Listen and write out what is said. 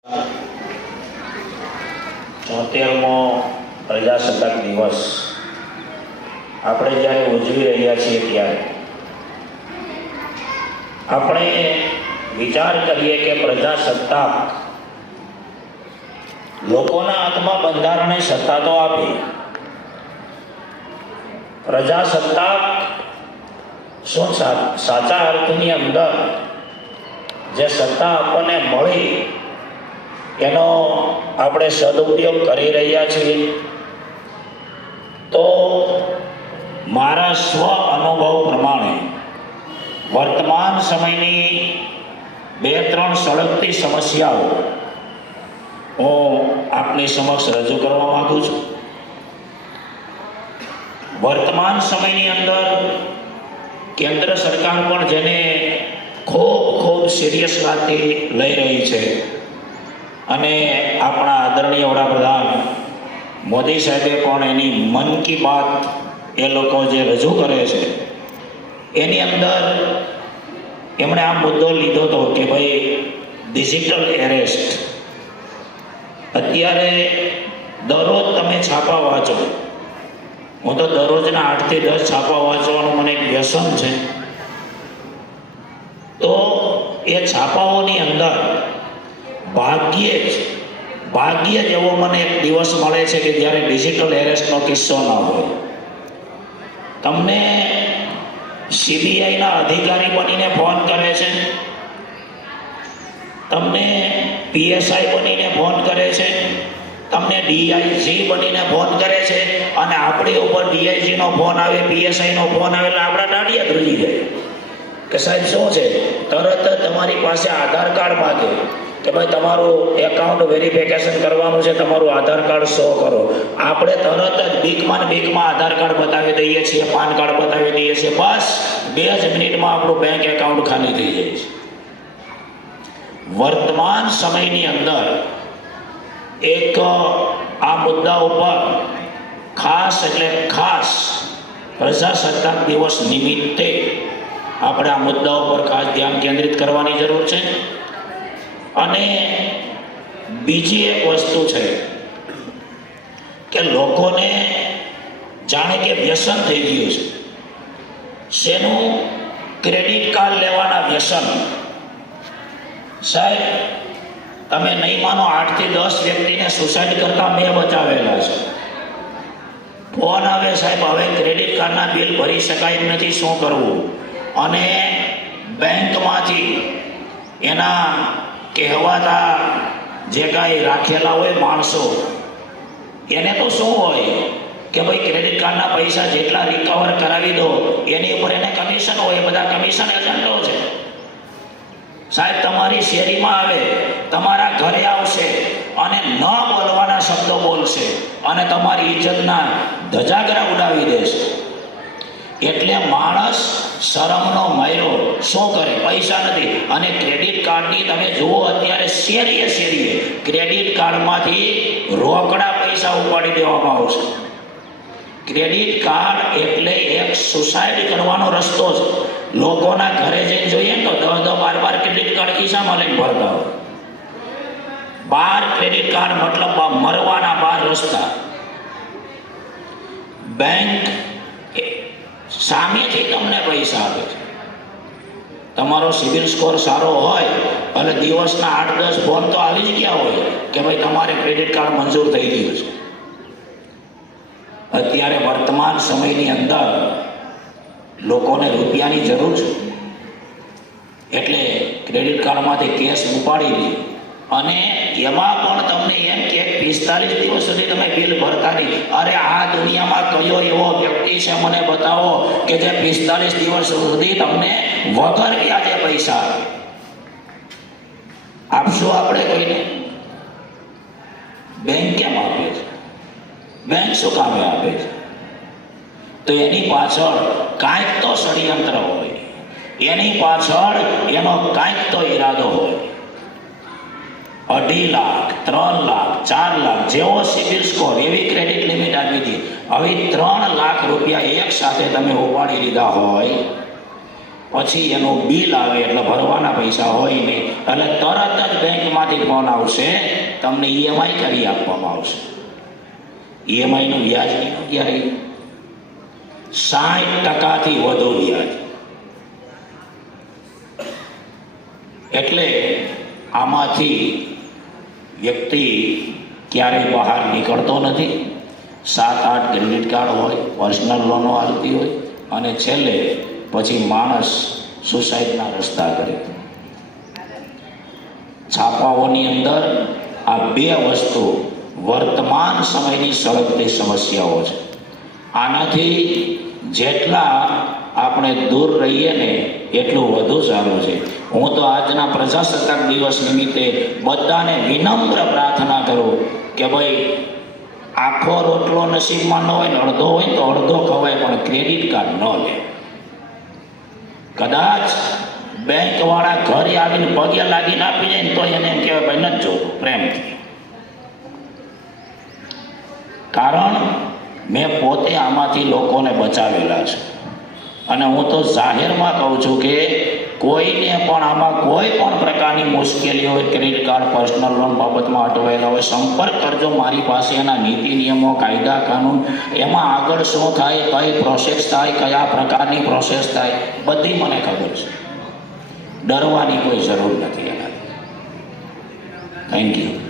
74મો પ્રજાસત્તાક દિવસ આપણે જ્યારે ઉજવી રહ્યા છીએ ત્યારે આપણે વિચાર કરીએ કે પ્રજાસત્તાક લોકોના હાથમાં બંધારણે સત્તા તો આપી, પ્રજાસત્તાક શું સાચા અર્થની અંદર જે સત્તા આપણને મળી એનો આપણે સદુપયોગ કરી રહ્યા છીએ? તો મારા સ્વ અનુભવ પ્રમાણે વર્તમાન સમયની 2-3 સળગતી સમસ્યાઓ હું આપની સમક્ષ રજૂ કરવા માંગુ છું. વર્તમાન સમયની અંદર કેન્દ્ર સરકાર પણ જેને ખૂબ સિરિયસ વાતથી લઈ રહી છે અને આપણા આદરણીય વડાપ્રધાન મોદી સાહેબે પણ એની મન કી બાત એ લોકો જે રજૂ કરે છે એની અંદર એમણે આ મુદ્દો લીધો હતો કે ભાઈ ડિજિટલ એરેસ્ટ. અત્યારે દરરોજ તમે છાપા વાંચો, હું તો દરરોજના 8 થી 10 છાપા વાંચવાનું મને એક વ્યસન છે. તો એ છાપાઓની અંદર ભાગ્યે જ એવો મને એક દિવસ મળે છે કે જ્યારે ડિજિટલ એરેસ્ટનો કિસ્સો ના હોય. તમને CBIના અધિકારી બનીને ફોન કરે છે, તમને PSI બનીને ફોન કરે છે, તમને DIG બનીને ફોન કરે છે અને આપણી ઉપર DIGનો ફોન આવે, PSIનો ફોન આવે એટલે આપણા દાડિયા ધ્રુજી જાય કે સાહેબ શું છે? તરત જ તમારી પાસે આધાર કાર્ડ માગે કે ભાઈ તમારું એકાઉન્ટ વેરિફિકેશન કરવાનું છે, તમારું આધાર કાર્ડ શો કરો. આપણે તરત જ બીકમાં આધાર કાર્ડ બતાવી દઈએ છીએ, પાન કાર્ડ બતાવી દઈએ છીએ, બસ 2 જ મિનિટમાં આપણું બેંક એકાઉન્ટ ખાલી થઈ જાય છે. વર્તમાન સમયની અંદર એક આ મુદ્દા ઉપર ખાસ પ્રજાસત્તાક દિવસ નિમિત્તે આપણે આ મુદ્દા ઉપર ખાસ ધ્યાન કેન્દ્રિત કરવાની જરૂર છે. અને બીજી એક વસ્તુ છે કે લોકોને જાણે કે વ્યસન થઈ ગયું છે. શેનું? ક્રેડિટ કાર્ડ લેવાના વ્યસન. સાહેબ તમે નહીં માનો, 8 થી 10 વ્યક્તિને સુસાઇડ કરતા મેં બચાવેલા છે. ફોન આવે, સાહેબ હવે ક્રેડિટ કાર્ડના બિલ ભરી શકાય એમ નથી, શું કરવું? અને બેંકમાંથી એના કહેવાતા જે કાંઈ રાખેલા હોય માણસો, એને તો શું હોય કે ભાઈ ક્રેડિટ કાર્ડના પૈસા જેટલા રિકવર કરાવી દો એની ઉપર એને કમિશન હોય. બધા કમિશન એજન્ટો છે. સાહેબ તમારી શેરીમાં આવે, તમારા ઘરે આવશે અને ન બોલવાના શબ્દો બોલશે અને તમારી ઇજ્જતના ધજાગરા ઉડાવી દેશે. એટલે માણસ શરમનો માયરો શું કરે? પૈસા નથી. અને ક્રેડિટ કાર્ડની તમે જુઓ, અત્યારે શેરીએ ક્રેડિટ કાર્ડમાંથી રોકડા પૈસા ઉપાડી દેવામાં આવશે. ક્રેડિટ કાર્ડ એટલે એક સુસાઇડ કરવાનો રસ્તો છે. લોકોના ઘરે જઈને જોઈએ તો 10-12 ક્રેડિટ કાર્ડ ખિસ્સામાં લઈને ભરતા હોય. 12 ક્રેડિટ કાર્ડ મતલબ મરવાના 12 રસ્તા. બેંક સામેથી તમને પૈસા આપે છે. તમારો સિવિલ સ્કોર સારો હોય અને દિવસના 8-10 ફોન તો આવી જ ગયા હોય કે ભાઈ તમારે ક્રેડિટ કાર્ડ મંજૂર થઈ ગયું છે. અત્યારે વર્તમાન સમયની અંદર લોકોને રૂપિયાની જરૂર છે એટલે ક્રેડિટ કાર્ડમાંથી કેશ ઉપાડી દે અને એમાં પણ તમને એમ કે 45 દિવસ સુધી તમે બિલ ભરતા નહીં. અરે આ દુનિયામાં કયો એવો વ્યક્તિ છે મને બતાવો કે જે 45 દિવસ સુધી તમને વગર વ્યાજે પૈસા આપશું? આપણે કોઈને બેંક કેમ આપે છે? બેંક શું કામે આપે છે? તો એની પાછળ કાંઈક તો ષડયંત્ર હોય, એની પાછળ એનો કાંઈક તો ઈરાદો હોય. 2.5 લાખ, 3 લાખ, 4 લાખ જેવો સિવિલ સ્કોર એવી ક્રેડિટ લિમિટ આપી હતી. હવે 3 લાખ રૂપિયા એક સાથે તમે ઉપાડી લીધા હોય પછી એનું બિલ આવે એટલે ભરવાના પૈસા હોય નહીં, એટલે તરત જ બેંકમાંથી ફોન આવશે, તમને ઈએમઆઈ કરી આપવામાં આવશે. ઈએમઆઈનું વ્યાજ ક્યારે 60%થી વધુ વ્યાજ. એટલે આમાંથી વ્યક્તિ ક્યારેય બહાર નીકળતો નથી. 7-8 ક્રેડિટ કાર્ડ હોય, પર્સનલ લોનો આવતી હોય, અને છેલ્લે પછી માણસ સુસાઇડના રસ્તા કરે. છાપાઓની અંદર આ બે વસ્તુ વર્તમાન સમયની સળગતી સમસ્યાઓ છે. આનાથી જેટલા આપણે દૂર રહીએ ને એટલું વધુ સારું છે. હું તો આજના પ્રજાસત્તાક દિવસ નિમિત્તે બધાને વિનમ્ર પ્રાર્થના કરું કે ભાઈ, આખો રોટલો નસીબમાં ન હોય ને અડધો હોય તો અડધો ખવાય, પણ ક્રેડિટ કાર્ડ ન લે. કદાચ બેંક વાળા ઘરે આવીને પગે લાગીને આપી જાય ને તો એને એમ કહેવાય ભાઈ નથી જોતું, પ્રેમથી. કારણ મેં પોતે આમાંથી લોકોને બચાવેલા છે. અને હું તો જાહેરમાં કહું છું કે કોઈને પણ આમાં કોઈ પણ પ્રકારની મુશ્કેલી હોય, ક્રેડિટ કાર્ડ, પર્સનલ લોન બાબતમાં અટવાયેલા હોય, સંપર્ક કરજો મારી પાસે. એના નીતિ નિયમો, કાયદા કાનૂન, એમાં આગળ શું થાય, કઈ પ્રોસેસ થાય, કયા પ્રકારની પ્રોસેસ થાય, બધી મને ખબર છે. ડરવાની કોઈ જરૂર નથી એનાથી. Thank you.